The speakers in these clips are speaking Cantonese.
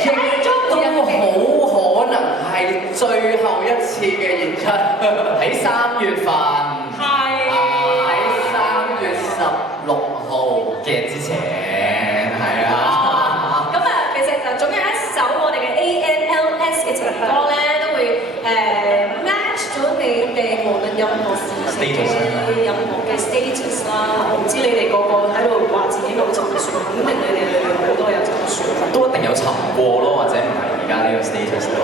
其實都好可能係最後一次嘅演出，喺3月份，喺3月16號嘅之前，係啊。咁啊，其實就總有一首我哋嘅 ANLS 嘅情歌咧，都會match 咗你哋無論任何時期嘅任何嘅 status 啦。我唔知你哋個個喺度話自己好沉船，肯定你哋好多有沉船。都一定有沉過咯，或者唔係而家呢個 status 咯。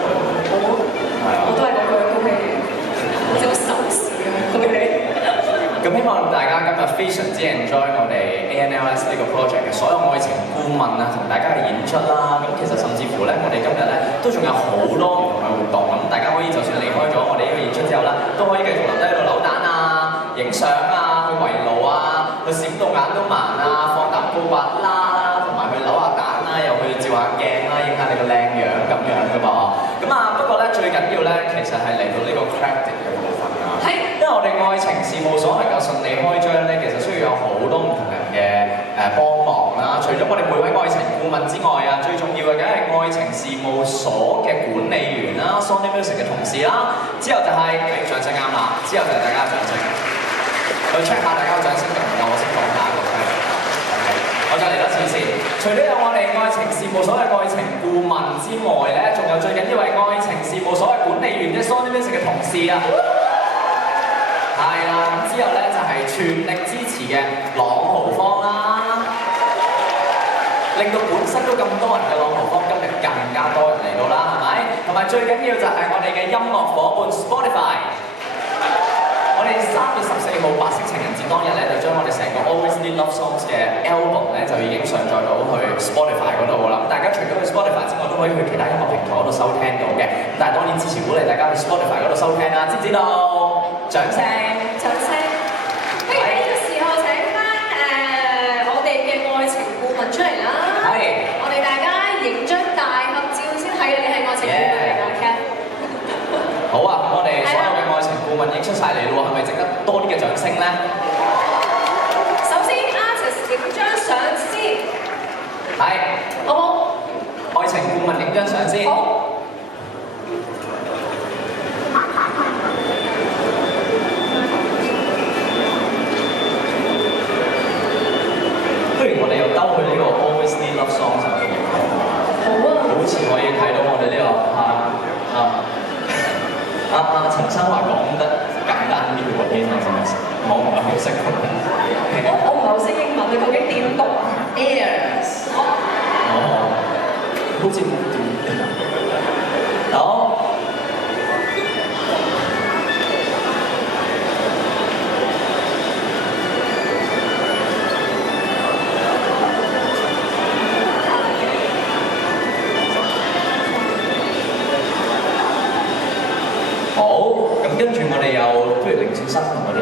我都係講句恭喜你，好似好仇視咁恭喜你。咁希望大家今日非常之 enjoy 我哋 ANLS 呢個 project 嘅所有愛情顧問啊，同大家嘅演出啦。咁其實甚至乎咧，我哋今日咧都仲有好多唔同嘅活動。咁大家可以就算離開咗我哋呢個演出之後啦，都可以繼續留低喺度扭蛋啊、影相啊、去圍爐啊、去閃到眼都盲啊、放膽高滑啦，同埋去扭下蛋啦，又去照下鏡啦，影下你個靚樣咁樣嘅噃。咁啊，不過咧最緊要咧，其實係嚟到呢個 credit 嘅部分啊。係。因為我哋愛情事務所能夠順利開張咧，其實需要有好多唔同人嘅幫忙啦。除咗我哋每位愛情顧問之外啊，最重要嘅梗係愛情事務所嘅管理員啦、Sony Music 嘅同事啦，之後就係掌聲啱啦，之後就係大家嘅掌聲。去 check 下大家嘅掌聲夠唔夠，我先講下一個 credit。我再嚟多次先。除咗有我哋愛情事務所嘅愛情顧問之外咧，仲有最緊要係愛情事務所嘅管理員即係 Sony Music 嘅同事啊。係啦，咁之後咧就係全力支持嘅朗豪坊啦，令到本身都咁多人嘅朗豪坊今日更加多人嚟到啦，係咪？同埋最緊要就係我哋嘅音樂伙伴 Spotify。我哋3月14號白色情人節當日咧，就將我哋成個 Always Need Love Songs 嘅 album 咧就已經上載到去 Spotify 嗰度啦。咁大家除咗去 Spotify 之外，都可以去其他音樂平台嗰度收聽到嘅。咁但係當然支持鼓勵大家去 Spotify 嗰度收聽啦，知唔知道？掌聲！掌聲！不如呢個時候請翻我哋嘅愛情顧問出嚟啦。係。我哋大家影張大合照先睇你係愛情顧問嚟㗎 ，Ken。好啊，我哋所有嘅愛情顧問影出晒嚟咯喎，係咪值得多啲嘅掌聲咧？首先 artist 影張相先。係。好冇？愛情顧問影張相先。好。不如我哋又兜去呢個 Always Need Love Songs 上面。好啊。好似可以睇到我哋呢個陳生話講得簡單啲喎，英文真係我唔係好識。我唔係好識英文，你究竟點讀啊 ？Airs。哦，好似冇點。好。好，咁跟住我哋又不如凌先生同我哋